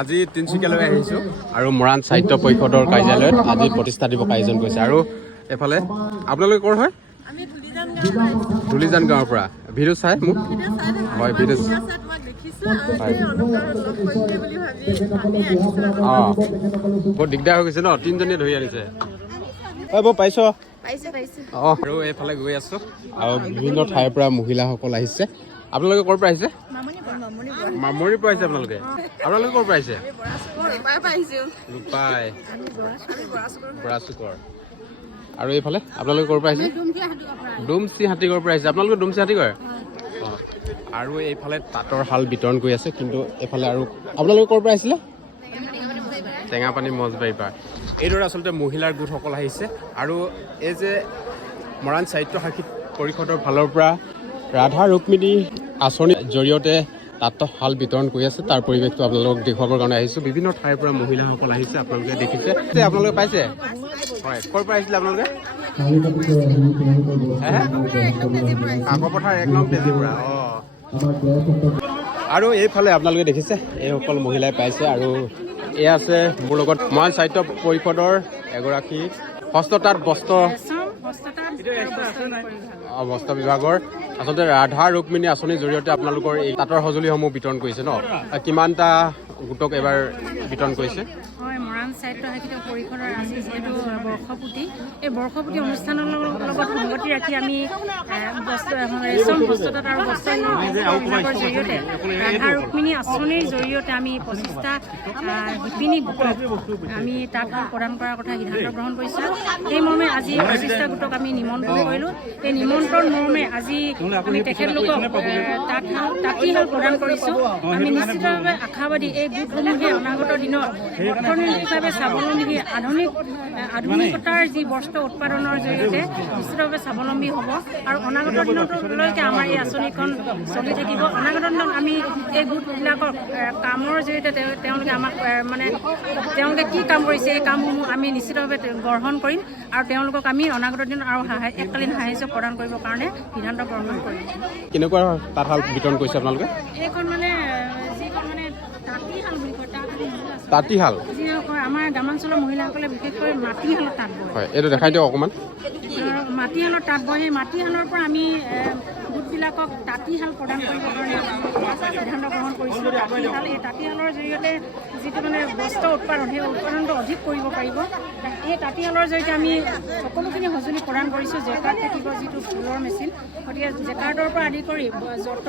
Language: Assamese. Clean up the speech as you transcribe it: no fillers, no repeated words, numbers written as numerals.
আজি তিনিচুকীয়ালৈ আহিছোঁ আৰু মৰাণ সাহিত্য পৰিষদৰ কাৰ্যালয়ত আজি প্ৰতিষ্ঠা দিৱস আয়োজন কৰিছে। আৰু এফালে আপোনালোকে ক'ৰ হয়? ধুলিজান গাঁৱৰ পৰা। ভিডিঅ' চাই মোক হয় ভিডিঅ' অঁ বৰ দিগদাৰ হৈ গৈছে ন, তিনিজনীয়ে ধৰি আনিছে। হয় বৌ পাইছ? অঁ আৰু এইফালে গৈ আছোঁ আৰু বিভিন্ন ঠাইৰ পৰা মহিলাসকল আহিছে। আপোনালোকে ক'ৰ পৰা আহিছে? মামৰিৰ পৰা আহিছে আপোনালোকে? আপোনালোকে ক'ৰ পৰা আহিছে? ৰূপাই বৰাচুকৰ। আৰু এইফালে আপোনালোকে ক'ৰ পৰা আহিছে? ডুমচি হাতীগড়ৰ পৰা আহিছে। আপোনালোকে ডুমচি হাতীগড়? অঁ আৰু এইফালে তাঁতৰ শাল বিতৰণ কৰি আছে। কিন্তু এইফালে আৰু আপোনালোকে ক'ৰ পৰা আহিছিলে? টেঙাপানী মজবাৰীৰ পৰা। এইদৰে আচলতে মহিলাৰ গোটসকল আহিছে। আৰু এই যে মৰাণ সাহিত্য পৰিষদৰ ফালৰ পৰা ৰাধা ৰুক্মিণী আঁচনিৰ জৰিয়তে তাঁতৰ শাল বিতৰণ কৰি আছে, তাৰ পৰিৱেশটো আপোনালোকক দেখুৱাবৰ কাৰণে আহিছোঁ। বিভিন্ন ঠাইৰ পৰা মহিলাসকল আহিছে, আপোনালোকে দেখিছে। আপোনালোকে পাইছে? হয় ক'ৰ পৰা আহিছিলে আপোনালোকে? কাকপথাৰ 1 নং তেজীৰ পৰা। অঁ আৰু এইফালে আপোনালোকে দেখিছে এইসকল মহিলাই পাইছে। আৰু এয়া আছে মোৰ লগত মৰাণ সাহিত্য পৰিষদৰ এগৰাকী হস্ততাঁত বস্ত্ৰ বিভাগৰ আচলতে ৰাধা ৰুক্মিণী আঁচনিৰ জৰিয়তে আপোনালোকৰ এই তাঁতৰ সঁজুলিসমূহ বিতৰণ কৰিছে ন? কিমানটা গোটক এবাৰ বিতৰণ কৰিছে? হয়, মৰাণ সাহিত্য পৰিষদৰ আজি যিহেতু বৰ্ষপূৰ্তি, এই বৰ্ষপূৰ্তি অনুষ্ঠানৰ লগত সংগতি ৰাখি আমি ৰেচম হস্ততাঁত আৰু বস্ত্ৰ বিভাগৰ জৰিয়তে ৰাধা ৰুক্মিণী আঁচনিৰ জৰিয়তে আমি 25টা শিপিনী গোটক আমি তাঁতশাল প্ৰদান কৰাৰ কথা সিদ্ধান্ত গ্ৰহণ কৰিছোঁ। সেই মৰ্মে আজি 25টা গোটক আমি নিমন্ত্ৰণ কৰিলোঁ। এই নিমন্ত্ৰণ মৰ্মে আজি আমি তেখেতলোকক তাঁতীশাল প্ৰদান কৰিছোঁ। আমি নিশ্চিতভাৱে আশাবাদী এই গোটসমূহে অনাগত দিনত অৰ্থনৈতিকভাৱে স্বাৱলম্বী হৈ আধুনিকতাৰ যি বস্ত্ৰ উৎপাদনৰ জৰিয়তে নিশ্চিতভাৱে স্বাৱলম্বী হ'ব। আৰু অনাগত দিনলৈকে আমাৰ এই আঁচনিখন চলি থাকিব। অনাগত দিনত আমি এই গোটবিলাকৰ কামৰ জৰিয়তে তেওঁলোকে আমাক তেওঁলোকে কি কাম কৰিছে এই কামসমূহ আমি নিশ্চিতভাৱে গ্ৰহণ কৰিম। আৰু তেওঁলোকক আমি অনাগত দিনত আৰু এককালীন সাহায্য প্ৰদান কৰিবৰ কাৰণে সিদ্ধান্ত গ্ৰহণ কৰিম। কেনেকুৱা তাঁতশাল বিতৰণ কৰিছে আপোনালোকে? এইখন যিখন তাঁতীশাল বুলি কয়, তাঁতীশাল আমাৰ গ্ৰামাঞ্চলৰ মহিলাসকলে বিশেষকৈ মাটিশালত তাঁত বয়। হয় এইটো দেখাই দিয়ক অকণমান। মাটিশালত তাঁত বয়, সেই মাটিশালৰ পৰা আমি গোটবিলাকক তাঁতীশাল প্ৰদান কৰিবৰ কাৰণে সিদ্ধান্ত গ্ৰহণ কৰিছিলোঁ। তাঁতীশাল, এই তাঁতীশালৰ জৰিয়তে যিটো বস্ত্ৰ উৎপাদন, সেই উৎপাদনটো অধিক কৰিব পাৰিব। এই তাঁতীশালৰ জৰিয়তে আমি সকলোখিনি সঁজুলি প্ৰদান কৰিছোঁ। জেকাৰ্ড থাকিব, যিটো ফুলৰ মেচিন, গতিকে জেকাৰ্ডৰ পৰা আদি কৰি যঁতৰ